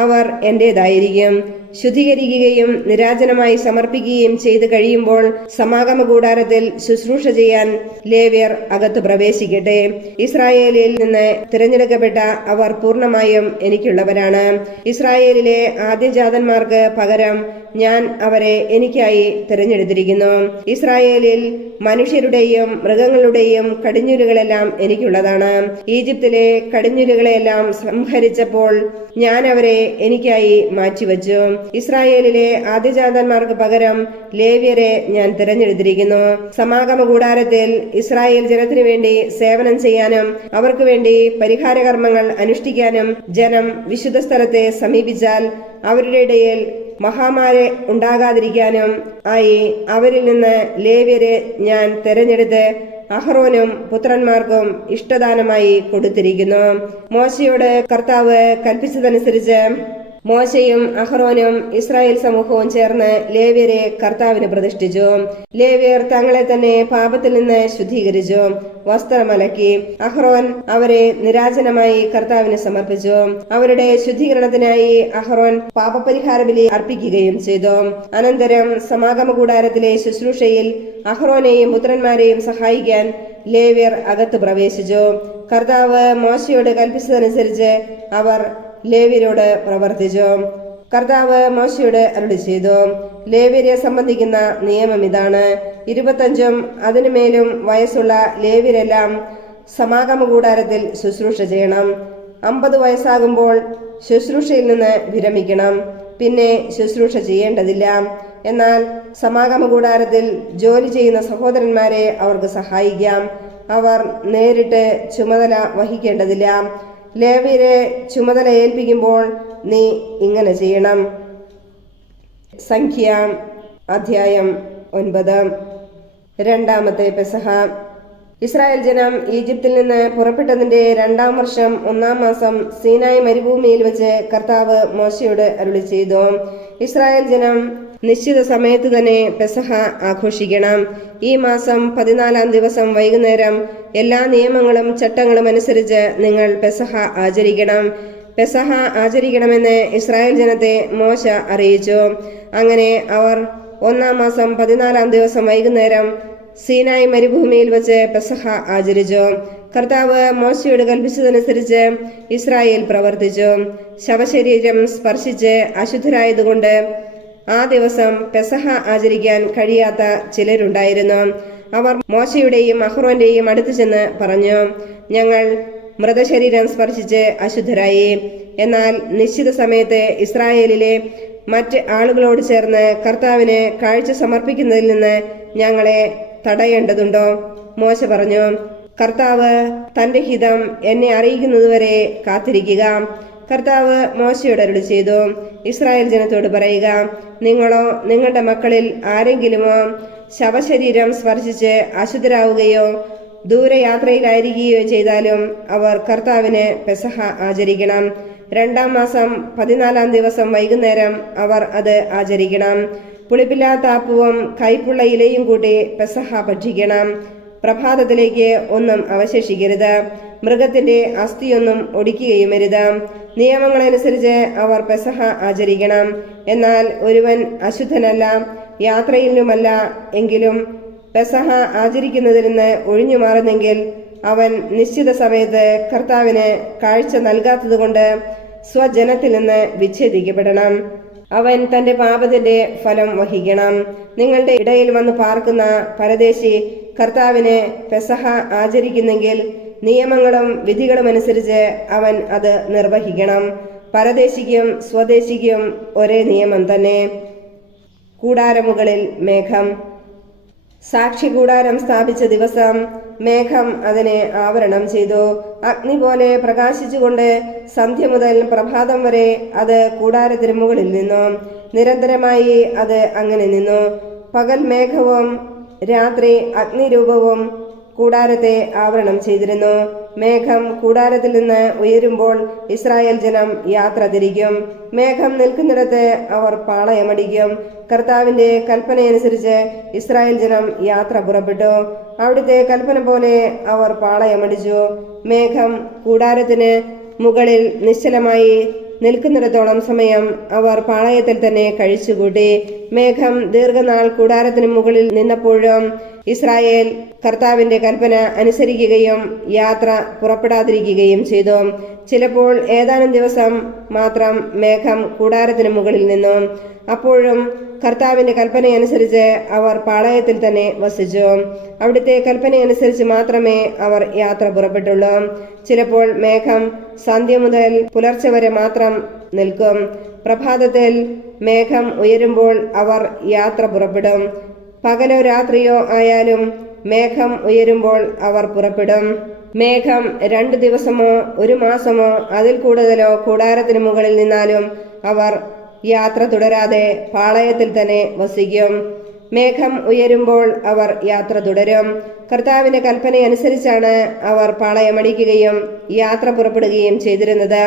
അവർ എന്റേതായിരിക്കും. ശുദ്ധീകരിക്കുകയും നിരാജനമായി സമർപ്പിക്കുകയും ചെയ്തു കഴിയുമ്പോൾ സമാഗമ കൂടാരത്തിൽ ശുശ്രൂഷ ചെയ്യാൻ ലേവ്യർ അകത്ത് പ്രവേശിക്കട്ടെ. ഇസ്രായേലിൽ നിന്ന് തിരഞ്ഞെടുക്കപ്പെട്ട അവർ പൂർണ്ണമായും എനിക്കുള്ളവരാണ്. ഇസ്രായേലിലെ ആദ്യജാതന്മാർക്ക് പകരം ഞാൻ അവരെ എനിക്കായി തിരഞ്ഞെടുത്തിരിക്കുന്നു. ഇസ്രായേലിൽ മനുഷ്യരുടെയും മൃഗങ്ങളുടെയും കടിഞ്ഞൂലുകളെല്ലാം എനിക്കുള്ളതാണ്. ഈജിപ്തിലെ കടിഞ്ഞൂലുകളെല്ലാം സംഹരിച്ചപ്പോൾ ഞാൻ അവരെ എനിക്കായി മാറ്റിവെച്ചു. ഇസ്രായേലിലെ ആദ്യജാതന്മാർക്ക് പകരം ലേവ്യരെ ഞാൻ തിരഞ്ഞെടുത്തിരിക്കുന്നു. സമാഗമ കൂടാരത്തിൽ ഇസ്രായേൽ ജനത്തിനു വേണ്ടി സേവനം ചെയ്യാനും അവർക്ക് വേണ്ടി പരിഹാര കർമ്മങ്ങൾ അനുഷ്ഠിക്കാനും ജനം വിശുദ്ധ സ്ഥലത്തെ സമീപിച്ചാൽ അവരുടെ ഇടയിൽ മഹാമാരി ഉണ്ടാകാതിരിക്കാനും ആയി അവരിൽ നിന്ന് ലേവ്യരെ ഞാൻ തെരഞ്ഞെടുത്ത് അഹറോനും പുത്രന്മാർക്കും ഇഷ്ടദാനമായി കൊടുത്തിരിക്കുന്നു. മോശയോട് കർത്താവ് കൽപ്പിച്ചതനുസരിച്ച് മോശയും അഹറോനും ഇസ്രായേൽ സമൂഹവും ചേർന്ന് ലേവ്യരെ കർത്താവിന് പ്രതിഷ്ഠിച്ചു. ലേവ്യർ തങ്ങളെ തന്നെ പാപത്തിൽ നിന്ന് ശുദ്ധീകരിച്ചു, വസ്ത്രമലക്കി. അഹറോൻ അവരെ നിരാജനമായി കർത്താവിന് സമർപ്പിച്ചു. അവരുടെ ശുദ്ധീകരണത്തിനായി അഹറോൻ പാപപരിഹാര ബലി അർപ്പിക്കുകയും ചെയ്തു. അനന്തരം സമാഗമ കൂടാരത്തിലെ ശുശ്രൂഷയിൽ അഹറോനെയും പുത്രന്മാരെയും സഹായിക്കാൻ ലേവ്യർ അകത്ത് പ്രവേശിച്ചു. കർത്താവ് മോശയോട് കൽപ്പിച്ചതനുസരിച്ച് അവർ ലേവ്യരോട് പ്രവർത്തിച്ചു. കർത്താവ് മോശയോട് അരുളി ചെയ്തു. ലേവ്യരെ സംബന്ധിക്കുന്ന നിയമം ഇതാണ്. 25 അതിനുമേലും വയസ്സുള്ള ലേവ്യരെല്ലാം സമാഗമ കൂടാരത്തിൽ ശുശ്രൂഷ ചെയ്യണം. 50 വയസ്സാകുമ്പോൾ ശുശ്രൂഷയിൽ നിന്ന് വിരമിക്കണം. പിന്നെ ശുശ്രൂഷ ചെയ്യേണ്ടതില്ല. എന്നാൽ സമാഗമ കൂടാരത്തിൽ ജോലി ചെയ്യുന്ന സഹോദരന്മാരെ അവർക്ക് സഹായിക്കാം. അവർ നേരിട്ട് ചുമതല വഹിക്കേണ്ടതില്ല. ലേവ്യരെ ചുമതല ഏൽപ്പിക്കുമ്പോൾ നീ ഇങ്ങനെ ചെയ്യണം. സംഖ്യ അധ്യായം 9. രണ്ടാമത്തെ പെസഹ. ഇസ്രായേൽ ജനം ഈജിപ്തിൽ നിന്ന് പുറപ്പെട്ടതിന്റെ 2-ാം വർഷം 1-ാം മാസം സീനായി മരുഭൂമിയിൽ വെച്ച് കർത്താവ് മോശയോട് അരുളി ചെയ്തു. ഇസ്രായേൽ ജനം നിശ്ചിത സമയത്ത് തന്നെ പെസഹ ആഘോഷിക്കണം. ഈ മാസം 14-ാം ദിവസം വൈകുന്നേരം എല്ലാ നിയമങ്ങളും ചട്ടങ്ങളും അനുസരിച്ച് നിങ്ങൾ പെസഹ ആചരിക്കണം. പെസഹ ആചരിക്കണമെന്ന് ഇസ്രായേൽ ജനത്തെ മോശ അറിയിച്ചു. അങ്ങനെ അവർ 1-ാം മാസം 14-ാം ദിവസം വൈകുന്നേരം സീനായി മരുഭൂമിയിൽ വെച്ച് പെസഹ ആചരിച്ചു. കർത്താവ് മോശയോട് കൽപ്പിച്ചതനുസരിച്ച് ഇസ്രായേൽ പ്രവർത്തിച്ചു. ശവശരീരം സ്പർശിച്ച് അശുദ്ധരായതുകൊണ്ട് ആ ദിവസം പെസഹ ആചരിക്കാൻ കഴിയാത്ത ചിലരുണ്ടായിരുന്നു. അവർ മോശയുടെയും അഹ്റോന്റെയും അടുത്ത് ചെന്ന് പറഞ്ഞു, ഞങ്ങൾ മൃതശരീരം സ്പർശിച്ച് അശുദ്ധരായി. എന്നാൽ നിശ്ചിത സമയത്ത് ഇസ്രായേലിലെ മറ്റ് ആളുകളോട് ചേർന്ന് കർത്താവിന് കാഴ്ച സമർപ്പിക്കുന്നതിൽ നിന്ന് ഞങ്ങളെ തടയേണ്ടതുണ്ടോ? മോശ പറഞ്ഞു, കർത്താവ് തന്റെ ഹിതം എന്നെ അറിയിക്കുന്നതുവരെ കാത്തിരിക്കുക. കർത്താവ് മോശയോട് അരുളി ചെയ്തു, ഇസ്രായേൽ ജനത്തോട് പറയുക, നിങ്ങളോ നിങ്ങളുടെ മക്കളിൽ ആരെങ്കിലുമോ ശവശരീരം സ്പർശിച്ച് അശുദ്ധരാവുകയോ ദൂരയാത്രയിലായിരിക്കുകയോ ചെയ്താലും അവർ കർത്താവിന് പെസഹ ആചരിക്കണം. 2-ാം മാസം 14-ാം ദിവസം വൈകുന്നേരം അവർ അത് ആചരിക്കണം. പുളിപ്പില്ലാത്ത അപ്പവും കൈപ്പുള്ള ഇലയും കൂട്ടി പെസഹ ഭക്ഷിക്കണം. പ്രഭാതത്തിലേക്ക് ഒന്നും അവശേഷിക്കരുത്. മൃഗത്തിന്റെ അസ്ഥിയൊന്നും ഒടിക്കുകയുമരുത്. നിയമങ്ങളനുസരിച്ച് അവർ പെസഹ ആചരിക്കണം. എന്നാൽ ഒരുവൻ അശുദ്ധനല്ല, യാത്രയിലുമല്ല എങ്കിലും പെസഹ ആചരിക്കുന്നതിൽ നിന്ന് ഒഴിഞ്ഞു മാറുന്നെങ്കിൽ അവൻ നിശ്ചിത സമയത്ത് കർത്താവിന് കാഴ്ച നൽകാത്തതുകൊണ്ട് സ്വജനത്തിൽ നിന്ന് വിച്ഛേദിക്കപ്പെടണം. അവൻ തന്റെ പാപത്തിന്റെ ഫലം വഹിക്കണം. നിങ്ങളുടെ ഇടയിൽ വന്ന് പാർക്കുന്ന പരദേശി കർത്താവിന് പെസഹ ആചരിക്കുന്നെങ്കിൽ നിയമങ്ങളും വിധികളും അനുസരിച്ച് അവൻ അത് നിർവഹിക്കണം. പരദേശിക്കും സ്വദേശിക്കും ഒരേ നിയമം തന്നെ. കൂടാരമുകളിൽ മേഘം. സാക്ഷി കൂടാരം സ്ഥാപിച്ച ദിവസം മേഘം അതിനെ ആവരണം ചെയ്തു. അഗ്നി പോലെ പ്രകാശിച്ചുകൊണ്ട് സന്ധ്യ മുതൽ പ്രഭാതം വരെ അത് കൂടാരത്തിന് മുകളിൽ നിന്നു. നിരന്തരമായി അത് അങ്ങനെ നിന്നു. പകൽ മേഘവും രാത്രി അഗ്നിരൂപവും കൂടാരത്തെ ആവരണം ചെയ്തിരുന്നു. മേഘം കൂടാരത്തിൽ നിന്ന് ഉയരുമ്പോൾ ഇസ്രായേൽ ജനം യാത്ര തിരിക്കും. മേഘം നിൽക്കുന്നിടത്ത് അവർ പാളയമടിക്കും. കർത്താവിന്റെ കൽപ്പനയനുസരിച്ച് ഇസ്രായേൽ ജനം യാത്ര പുറപ്പെട്ടു. അവിടുത്തെ കൽപ്പന പോലെ അവർ പാളയമടിച്ചു. മേഘം കൂടാരത്തിന് മുകളിൽ നിശ്ചലമായി നിൽക്കുന്നിടത്തോളം സമയം അവർ പാളയത്തിൽ തന്നെ കഴിച്ചുകൂട്ടി. മേഘം ദീർഘനാൾ കൂടാരത്തിന് മുകളിൽ നിന്നപ്പോഴും ഇസ്രായേൽ കർത്താവിന്റെ കൽപ്പന അനുസരിക്കുകയും യാത്ര പുറപ്പെടാതിരിക്കുകയും ചെയ്തു. ചിലപ്പോൾ ഏതാനും ദിവസം മാത്രം മേഘം കൂടാരത്തിന് മുകളിൽ നിന്നു. അപ്പോഴും കർത്താവിന്റെ കൽപ്പനയനുസരിച്ച് അവർ പാളയത്തിൽ തന്നെ വസിച്ചു. അവിടുത്തെ കൽപ്പനയനുസരിച്ച് മാത്രമേ അവർ യാത്ര പുറപ്പെട്ടുള്ളൂ. ചിലപ്പോൾ മേഘം സന്ധ്യ മുതൽ പുലർച്ചെ വരെ മാത്രം നിൽക്കും. പ്രഭാതത്തിൽ മേഘം ഉയരുമ്പോൾ അവർ യാത്ര പുറപ്പെടും. പകലോ രാത്രിയോ ആയാലും മേഘം ഉയരുമ്പോൾ അവർ പുറപ്പെടും. മേഘം 2 ദിവസമോ 1 മാസമോ അതിൽ കൂടുതലോ കൂടാരത്തിന് മുകളിൽ നിന്നാലും അവർ യാത്ര തുടരാതെ പാളയത്തിൽ തന്നെ വസിക്കും. മേഘം ഉയരുമ്പോൾ അവർ യാത്ര തുടരും. കർത്താവിന്റെ കൽപ്പനയനുസരിച്ചാണ് അവർ പാളയമടിക്കുകയും യാത്ര പുറപ്പെടുകയും ചെയ്തിരുന്നത്.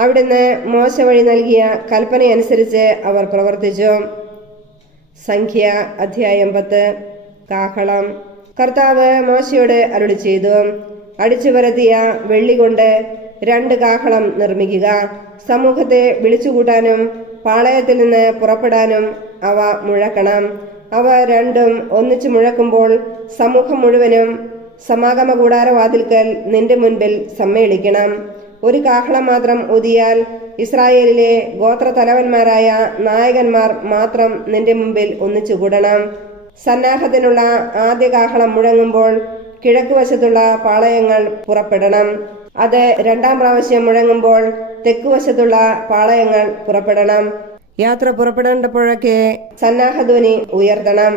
അവിടുന്ന് മോശ വഴി നൽകിയ കൽപ്പനയനുസരിച്ച് അവർ പ്രവർത്തിച്ചു. സംഖ്യ അധ്യായം 10. കാഹളം. കർത്താവ് മോശയോട് അരുളി ചെയ്തു, അടിച്ചു വരത്തിയ വെള്ളി കൊണ്ട് 2 കാഹളം നിർമ്മിക്കുക. സമൂഹത്തെ വിളിച്ചുകൂട്ടാനും പാളയത്തിൽ നിന്ന് പുറപ്പെടാനും അവ മുഴക്കണം. അവ രണ്ടും ഒന്നിച്ചു മുഴക്കുമ്പോൾ സമൂഹം മുഴുവനും സമാഗമ കൂടാരവാതിൽക്കൽ നിന്റെ മുൻപിൽ സമ്മേളിക്കണം. 1 കാഹളം മാത്രം ഊതിയാൽ ഇസ്രായേലിലെ ഗോത്രതലവന്മാരായ നായകന്മാർ മാത്രം നിന്റെ മുമ്പിൽ ഒന്നിച്ചുകൂടണം. സന്നാഹത്തിനുള്ള ആദ്യ കാഹളം മുഴങ്ങുമ്പോൾ കിഴക്കുവശത്തുള്ള പാളയങ്ങൾ പുറപ്പെടണം. അത് 2ാം പ്രാവശ്യം മുഴങ്ങുമ്പോൾ തെക്കുവശത്തുള്ള പാളയങ്ങൾ പുറപ്പെടണം. യാത്ര പുറപ്പെടേണ്ടപ്പോഴൊക്കെ സന്നാഹധ്വനി ഉയർത്തണം.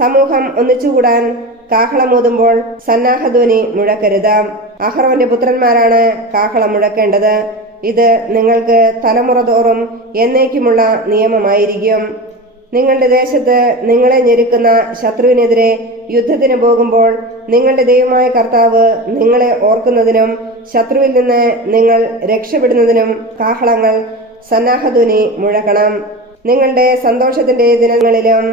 സമൂഹം ഒന്നിച്ചുകൂടാൻ കാഹളമൂതുമ്പോൾ സന്നാഹധ്വനി മുഴക്കരുത്. അഹ്റോന്റെ പുത്രന്മാരാണ് കാഹളം മുഴക്കേണ്ടത്. ഇത് നിങ്ങൾക്ക് തലമുറ തോറും എന്നേക്കുമുള്ള നിയമമായിരിക്കും. നിങ്ങളുടെ ദേശത്ത് നിങ്ങളെ ഞെരുക്കുന്ന ശത്രുവിനെതിരെ യുദ്ധത്തിന് പോകുമ്പോൾ നിങ്ങളുടെ ദൈവമായ കർത്താവ് നിങ്ങളെ ഓർക്കുന്നതിനും ശത്രുവിൽ നിന്ന് നിങ്ങൾ രക്ഷപ്പെടുന്നതിനും കാഹളങ്ങൾ സന്നാഹധ്വനി മുഴക്കണം. നിങ്ങളുടെ സന്തോഷത്തിന്റെ ദിനങ്ങളിലും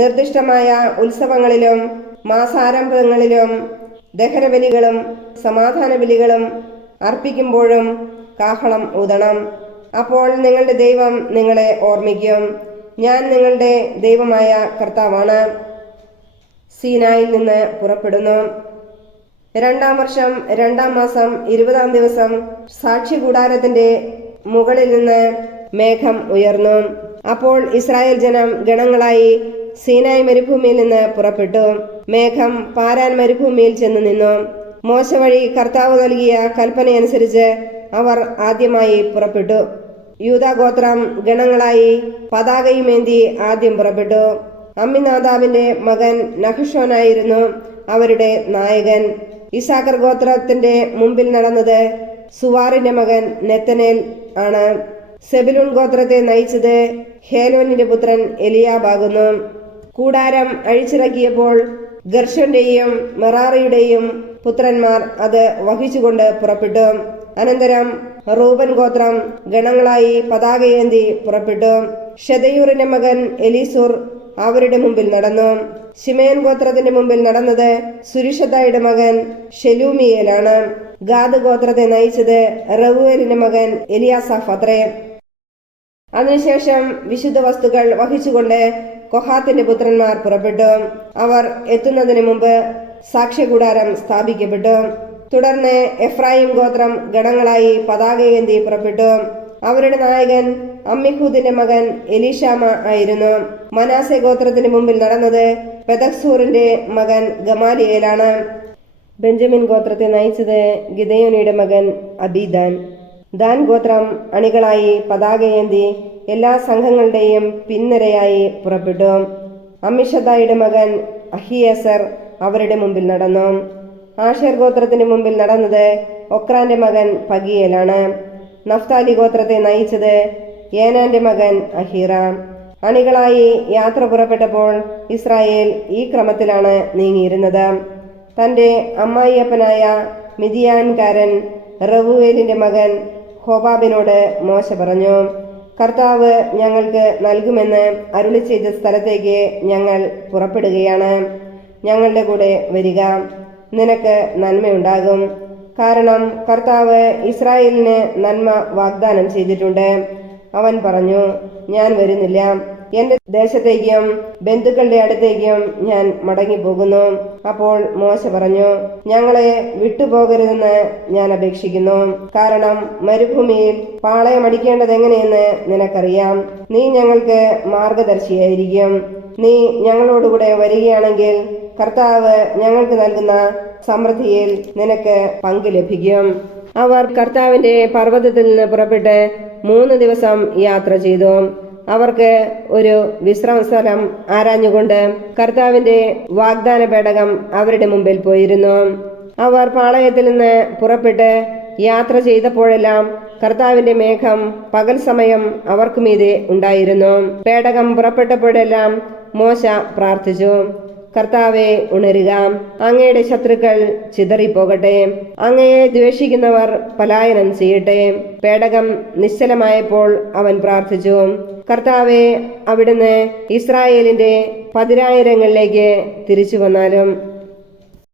നിർദ്ദിഷ്ടമായ ഉത്സവങ്ങളിലും മാസാരംഭങ്ങളിലും ദഹനബലികളും സമാധാന ബലികളും അർപ്പിക്കുമ്പോഴും കാഹളം ഊതണം. അപ്പോൾ നിങ്ങളുടെ ദൈവം നിങ്ങളെ ഓർമ്മിക്കും. ഞാൻ നിങ്ങളുടെ ദൈവമായ കർത്താവാണ്. സീനായിൽ നിന്ന് പുറപ്പെടുന്നു. 2ാം വർഷം 2ാം മാസം 20ാം ദിവസം സാക്ഷി കൂടാരത്തിന്റെ മുകളിൽ നിന്ന് മേഘം ഉയർന്നു. അപ്പോൾ ഇസ്രായേൽ ജനം ഗണങ്ങളായി സീനായ് മരുഭൂമിയിൽ നിന്ന് പുറപ്പെട്ടു. മേഘം പാരാൻ മരുഭൂമിയിൽ ചെന്ന് നിന്നു. മോശ വഴി കർത്താവ് നൽകിയ കൽപ്പനയനുസരിച്ച് അവർ ആദ്യമായി പുറപ്പെട്ടു. യൂദാഗോത്രം ഗണങ്ങളായി പതാകയുമേന്തി ആദ്യം പുറപ്പെട്ടു. അമ്മിനാദാബിന്റെ മകൻ നഹ്ഷോനായിരുന്നു അവരുടെ നായകൻ. ഇസാഖർ ഗോത്രത്തിന്റെ മുമ്പിൽ നടന്നത് സുവാറിന്റെ മകൻ നെത്തനേൽ ആണ്. സെബുലൂൺ ഗോത്രത്തെ നയിച്ചത് ഹേലോനിന്റെ പുത്രൻ എലിയാബാകുന്നു. കൂടാരം അഴിച്ചിറക്കിയപ്പോൾ ഗർഷന്റെയും മെറാറിയുടെയും പുത്രന്മാർ അത് വഹിച്ചുകൊണ്ട് പുറപ്പെട്ടു. അനന്തരം റൂബൻ ഗോത്രം ഗണങ്ങളായി പതാകയേന്തി പുറപ്പെട്ടു. ഷെദയൂറിന്റെ മകൻ എലീസൂർ അവരുടെ മുമ്പിൽ നടന്നു. ശിമേൻ ഗോത്രത്തിന്റെ മുമ്പിൽ നടന്നത് സുരിഷതായുടെ മകൻ ഷെലൂമിയേലാണ്. ഗാദ് ഗോത്രത്തെ നയിച്ചത് റവൂവേലിന്റെ മകൻ എലിയാസാഫ് അത്രേ. അതിനുശേഷം വിശുദ്ധ വസ്തുക്കൾ വഹിച്ചുകൊണ്ട് കൊഹാത്തിന്റെ പുത്രന്മാർ പുറപ്പെട്ടു. അവർ എത്തുന്നതിന് മുമ്പ് സാക്ഷ്യകൂടാരം സ്ഥാപിക്കപ്പെട്ടു. തുടർന്ന് എഫ്രായിം ഗോത്രം ഗണങ്ങളായി പതാകയേന്തി പുറപ്പെട്ടു. അവരുടെ നായകൻ അമ്മിഹൂദിന്റെ മകൻ എലീഷാമ ആയിരുന്നു. മനാസെ ഗോത്രത്തിന് മുമ്പിൽ നടന്നത് പെദക്സൂറിന്റെ മകൻ ഗമാലിയേലാണ്. ബെഞ്ചമിൻ ഗോത്രത്തെ നയിച്ചത് ഗിദയോനിയുടെ മകൻ അബീദാൻ. ദാൻ ഗോത്രം അണികളായി പതാകയേന്തി എല്ലാ സംഘങ്ങളുടെയും പിൻനിരയായി പുറപ്പെട്ടു. അമ്മിഷദായുടെ മകൻ അഹിയേസർ അവരുടെ മുമ്പിൽ നടന്നു. ആഷേർ ഗോത്രത്തിന് മുമ്പിൽ നടന്നത് ഒക്രാന്റെ മകൻ പഗിയേലാണ്. നഫ്താലി ഗോത്രത്തെ നയിച്ചത് ഏനാന്റെ മകൻ അഹീറ. അണികളായി യാത്ര പുറപ്പെട്ടപ്പോൾ ഇസ്രായേൽ ഈ ക്രമത്തിലാണ് നീങ്ങിയിരുന്നത്. തന്റെ അമ്മായിയപ്പനായ മിദിയാൻകാരൻ റവൂവേലിന്റെ മകൻ ഹോബാബിനോട് മോശ പറഞ്ഞു, കർത്താവ് ഞങ്ങൾക്ക് നൽകുമെന്ന് അരുളി ചെയ്ത സ്ഥലത്തേക്ക് ഞങ്ങൾ പുറപ്പെടുകയാണ്. ഞങ്ങളുടെ കൂടെ വരിക, നിനക്ക് നന്മയുണ്ടാകും. കാരണം കർത്താവ് ഇസ്രായേലിന് നന്മ വാഗ്ദാനം ചെയ്തിട്ടുണ്ട്. അവൻ പറഞ്ഞു, ഞാൻ വരുന്നില്ല. എന്റെ ദേശത്തേക്കും ബന്ധുക്കളുടെ അടുത്തേക്കും ഞാൻ മടങ്ങിപ്പോകുന്നു. അപ്പോൾ മോശ പറഞ്ഞു, ഞങ്ങളെ വിട്ടുപോകരുതെന്ന് ഞാൻ അപേക്ഷിക്കുന്നു. കാരണം മരുഭൂമിയിൽ പാളയമടിക്കേണ്ടത് എങ്ങനെയെന്ന് നിനക്കറിയാം. നീ ഞങ്ങൾക്ക് മാർഗദർശിയായിരിക്കും. നീ ഞങ്ങളോടുകൂടെ വരികയാണെങ്കിൽ കർത്താവ് ഞങ്ങൾക്ക് നൽകുന്ന സമൃദ്ധിയിൽ നിനക്ക് പങ്ക് ലഭിക്കും. അവർ കർത്താവിന്റെ പർവ്വതത്തിൽ നിന്ന് പുറപ്പെട്ട് 3 ദിവസം യാത്ര ചെയ്തു. അവർക്ക് ഒരു വിശ്രമസ്ഥലം ആരാഞ്ഞുകൊണ്ട് കർത്താവിന്റെ വാഗ്ദാന പേടകം അവരുടെ മുമ്പിൽ പോയിരുന്നു. അവർ പാളയത്തിൽ നിന്ന് പുറപ്പെട്ട് യാത്ര ചെയ്തപ്പോഴെല്ലാം കർത്താവിന്റെ മേഘം പകൽ സമയം അവർക്ക് മീതെ ഉണ്ടായിരുന്നു. പേടകം പുറപ്പെട്ടപ്പോഴെല്ലാം മോശ പ്രാർത്ഥിച്ചു, കർത്താവെ ഉണരുക, അങ്ങയുടെ ശത്രുക്കൾ ചിതറിപ്പോകട്ടെ, അങ്ങയെ ദ്വേഷിക്കുന്നവർ പലായനം ചെയ്യട്ടെ. പേടകം നിശ്ചലമായപ്പോൾ അവൻ പ്രാർത്ഥിച്ചു, കർത്താവെ, അവിടുന്ന് ഇസ്രായേലിന്റെ 10,000ങ്ങളിലേക്ക് തിരിച്ചു വന്നാലും